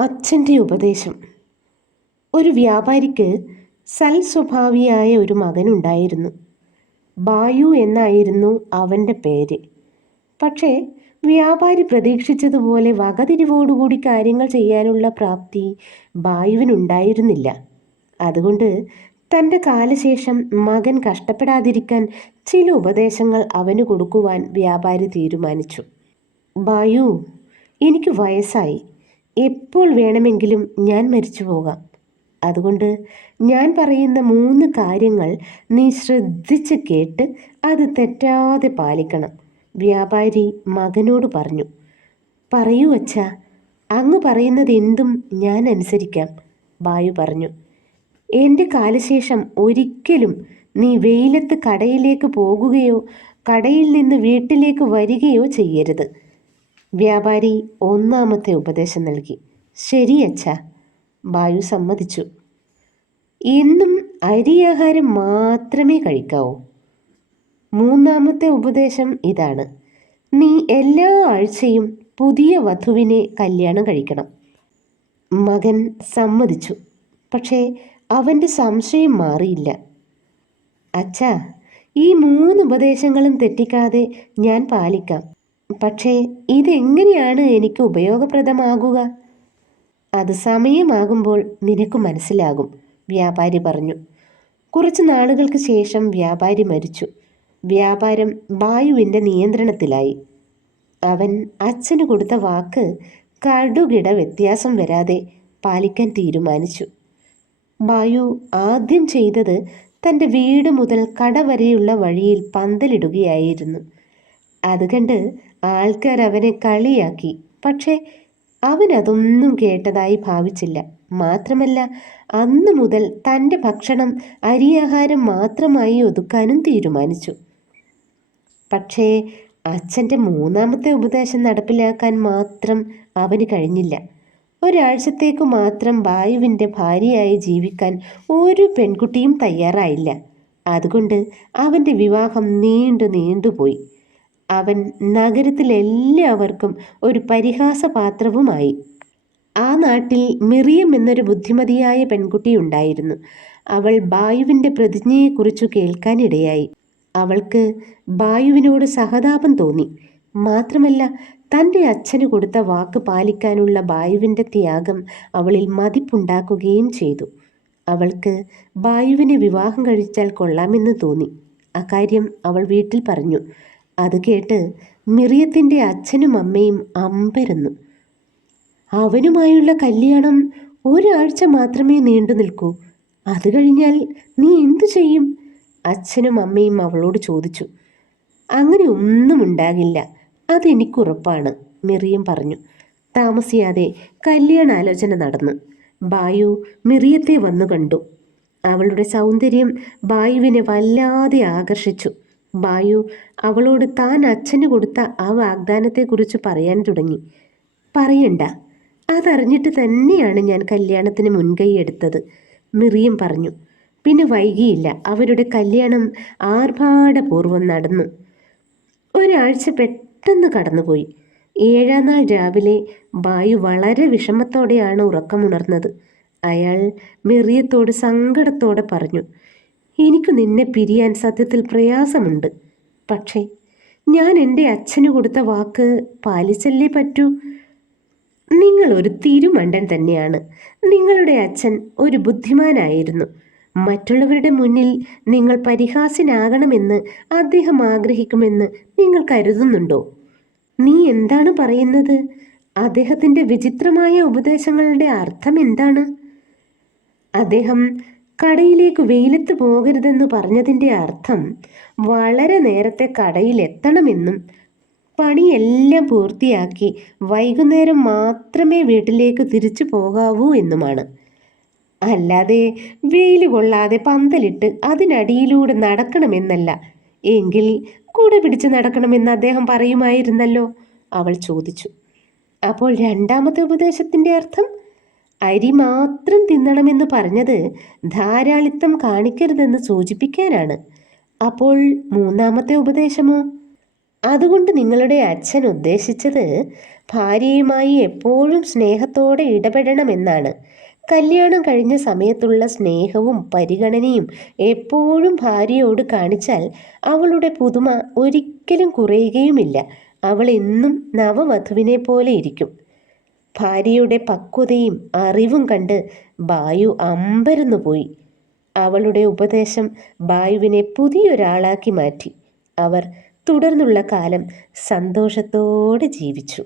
അച്ഛന്റെ ഉപദേശം. ഒരു വ്യാപാരിക്ക് സൽ സ്വഭാവിയായ ഒരു മകനുണ്ടായിരുന്നു. ബായു എന്നായിരുന്നു അവന്റെ പേര്. പക്ഷേ വ്യാപാരി പ്രതീക്ഷിച്ചതുപോലെ വകതിരിവോടുകൂടി കാര്യങ്ങൾ ചെയ്യാനുള്ള പ്രാപ്തി ബായുവിനുണ്ടായിരുന്നില്ല. അതുകൊണ്ട് തന്റെ കാലശേഷം മകൻ കഷ്ടപ്പെടാതിരിക്കാൻ ചില ഉപദേശങ്ങൾ അവന് കൊടുക്കുവാൻ വ്യാപാരി തീരുമാനിച്ചു. ബായു എനിക്ക് വയസ്സായി. എപ്പോൾ വേണമെങ്കിലും ഞാൻ മരിച്ചു പോകാം. അതുകൊണ്ട് ഞാൻ പറയുന്ന മൂന്ന് കാര്യങ്ങൾ നീ ശ്രദ്ധിച്ച് കേട്ട് അത് തെറ്റാതെ പാലിക്കണം. വ്യാപാരി മകനോട് പറഞ്ഞു പറയൂ അച്ഛാ അങ്ങ് പറയുന്നത് എന്തും ഞാൻ അനുസരിക്കാം. ബായു പറഞ്ഞു എന്റെ കാലശേഷം ഒരിക്കലും നീ വെയിലത്ത് കടയിലേക്ക് പോകുകയോ കടയിൽ നിന്ന് വീട്ടിലേക്ക് വരികയോ ചെയ്യരുത്. വ്യാപാരി ഒന്നാമത്തെ ഉപദേശം നൽകി. ശരി അച്ഛ ബായു സമ്മതിച്ചു. എന്നും അരിയാഹാരം മാത്രമേ കഴിക്കാവൂ. മൂന്നാമത്തെ ഉപദേശം ഇതാണ്. നീ എല്ലാ ആഴ്ചയും പുതിയ വധുവിനെ കല്യാണം കഴിക്കണം. മകൻ സമ്മതിച്ചു. പക്ഷേ അവന്റെ സംശയം മാറിയില്ല. അച്ഛാ ഈ മൂന്ന് ഉപദേശങ്ങളും തെറ്റിക്കാതെ ഞാൻ പാലിക്കാം. പക്ഷേ ഇതെങ്ങനെയാണ് എനിക്ക് ഉപയോഗപ്രദമാകുക? അത് സമയമാകുമ്പോൾ നിനക്ക് മനസ്സിലാകും വ്യാപാരി പറഞ്ഞു. കുറച്ച് നാളുകൾക്ക് ശേഷം വ്യാപാരി മരിച്ചു. വ്യാപാരം വായുവിന്റെ നിയന്ത്രണത്തിലായി. അവൻ അച്ഛന് കൊടുത്ത വാക്ക് കടുകിട വ്യത്യാസം വരാതെ പാലിക്കാൻ തീരുമാനിച്ചു. വായു ആദ്യം ചെയ്തത് തന്റെ വീട് മുതൽ കട വരെയുള്ള വഴിയിൽ പന്തലിടുകയായിരുന്നു. അത് കണ്ട് ആൾക്കാർ അവനെ കളിയാക്കി. പക്ഷേ അവനതൊന്നും കേട്ടതായി ഭാവിച്ചില്ല. മാത്രമല്ല അന്നു മുതൽ തന്റെ ഭക്ഷണം അരിയാഹാരം മാത്രമായി ഒതുക്കാനും തീരുമാനിച്ചു. പക്ഷേ അച്ഛന്റെ മൂന്നാമത്തെ ഉപദേശം നടപ്പിലാക്കാൻ മാത്രം അവന് കഴിഞ്ഞില്ല. ഒരാഴ്ചത്തേക്ക് മാത്രം വായുവിന്റെ ഭാര്യയായി ജീവിക്കാൻ ഒരു പെൺകുട്ടിയും തയ്യാറായില്ല. അതുകൊണ്ട് അവന്റെ വിവാഹം നീണ്ടു നീണ്ടുപോയി. അവൻ നഗരത്തിലെല്ലാവർക്കും ഒരു പരിഹാസപാത്രവുമായി. ആ നാട്ടിൽ മിറിയം എന്നൊരു ബുദ്ധിമതിയായ പെൺകുട്ടി ഉണ്ടായിരുന്നു. അവൾ ബായുവിന്റെ പ്രതിജ്ഞയെക്കുറിച്ചു കേൾക്കാനിടയായി. അവൾക്ക് ബായുവിനോട് സഹതാപം തോന്നി. മാത്രമല്ല തന്റെ അച്ഛന് കൊടുത്ത വാക്ക് പാലിക്കാനുള്ള ബായുവിന്റെ ത്യാഗം അവളിൽ മതിപ്പുണ്ടാക്കുകയും ചെയ്തു. അവൾക്ക് ബായുവിനെ വിവാഹം കഴിച്ചാൽ കൊള്ളാമെന്ന് തോന്നി. അക്കാര്യം അവൾ വീട്ടിൽ പറഞ്ഞു. അത് കേട്ട് മിറിയത്തിന്റെ അച്ഛനും അമ്മയും അമ്പരന്നു. അവനുമായുള്ള കല്യാണം ഒരാഴ്ച മാത്രമേ നീണ്ടു നിൽക്കൂ. അത് കഴിഞ്ഞാൽ നീ എന്തു ചെയ്യും? അച്ഛനും അമ്മയും അവളോട് ചോദിച്ചു. അങ്ങനെ ഒന്നും ഉണ്ടാകില്ല. അതെനിക്കുറപ്പാണ് മിറിയം പറഞ്ഞു. താമസിയാതെ കല്യാണാലോചന നടന്നു. ബായു മിറിയത്തെ വന്നു കണ്ടു. അവളുടെ സൗന്ദര്യം ബായുവിനെ വല്ലാതെ ആകർഷിച്ചു. ബായു അവളോട് താൻ അച്ഛന് കൊടുത്ത ആ വാഗ്ദാനത്തെക്കുറിച്ച് പറയാൻ തുടങ്ങി. പറയണ്ട. അതറിഞ്ഞിട്ട് തന്നെയാണ് ഞാൻ കല്യാണത്തിന് മുൻകൈ എടുത്തത് മിറിയും പറഞ്ഞു. പിന്നെ വൈകിയില്ല. അവരുടെ കല്യാണം ആർഭാടപൂർവം നടന്നു. ഒരാഴ്ച പെട്ടെന്ന് കടന്നുപോയി. ഏഴാം നാൾ രാവിലെ ബായു വളരെ വിഷമത്തോടെയാണ് ഉറക്കമുണർന്നത്. അയാൾ മെറിയത്തോട് സങ്കടത്തോടെ പറഞ്ഞു എനിക്ക് നിന്നെ പിരിയാൻ സത്യത്തിൽ പ്രയാസമുണ്ട്. പക്ഷേ ഞാൻ എന്റെ അച്ഛന് കൊടുത്ത വാക്ക് പാലിച്ചല്ലേ പറ്റൂ? നിങ്ങൾ ഒരു തിരുമണ്ടൻ തന്നെയാണ്. നിങ്ങളുടെ അച്ഛൻ ഒരു ബുദ്ധിമാനായിരുന്നു. മറ്റുള്ളവരുടെ മുന്നിൽ നിങ്ങൾ പരിഹാസ്യനാകണമെന്ന് അദ്ദേഹം ആഗ്രഹിക്കുമെന്ന് നിങ്ങൾ കരുതുന്നുണ്ടോ? നീ എന്താണ് പറയുന്നത്? അദ്ദേഹത്തിന്റെ വിചിത്രമായ ഉപദേശങ്ങളുടെ അർത്ഥം എന്താണ്? അദ്ദേഹം കടയിലേക്ക് വെയിലത്ത് പോകരുതെന്ന് പറഞ്ഞതിന്റെ അർത്ഥം വളരെ നേരത്തെ കടയിൽ എത്തണമെന്നും പണിയെല്ലാം പൂർത്തിയാക്കി വൈകുന്നേരം മാത്രമേ വീട്ടിലേക്ക് തിരിച്ചു പോകാവൂ എന്നുമാണ്. അല്ലാതെ വെയിൽ കൊള്ളാതെ പന്തലിട്ട് അതിനടിയിലൂടെ നടക്കണമെന്നല്ല. എങ്കിൽ കൂടെ പിടിച്ച് നടക്കണമെന്ന് അദ്ദേഹം പറയുമായിരുന്നല്ലോ അവൾ ചോദിച്ചു. അപ്പോൾ രണ്ടാമത്തെ ഉപദേശത്തിന്റെ അർത്ഥം അരി മാത്രം തിന്നണമെന്ന് പറഞ്ഞത് ധാരാളിത്തം കാണിക്കരുതെന്ന് സൂചിപ്പിക്കാനാണ്. അപ്പോൾ മൂന്നാമത്തെ ഉപദേശമോ? അതുകൊണ്ട് നിങ്ങളുടെ അച്ഛൻ ഉദ്ദേശിച്ചത് ഭാര്യയുമായി എപ്പോഴും സ്നേഹത്തോടെ ഇടപെടണമെന്നാണ്. കല്യാണം കഴിഞ്ഞ സമയത്തുള്ള സ്നേഹവും പരിഗണനയും എപ്പോഴും ഭാര്യയോട് കാണിച്ചാൽ അവളുടെ പുതുമ ഒരിക്കലും കുറയുകയുമില്ല. അവൾ എന്നും നവവധുവിനെ പോലെ ഇരിക്കും. ഭാര്യയുടെ പക്വതയും അറിവും കണ്ട് ബായു അമ്പരന്നു പോയി. അവളുടെ ഉപദേശം ബായുവിനെ പുതിയൊരാളാക്കി മാറ്റി. അവർ തുടർന്നുള്ള കാലം സന്തോഷത്തോടെ ജീവിച്ചു.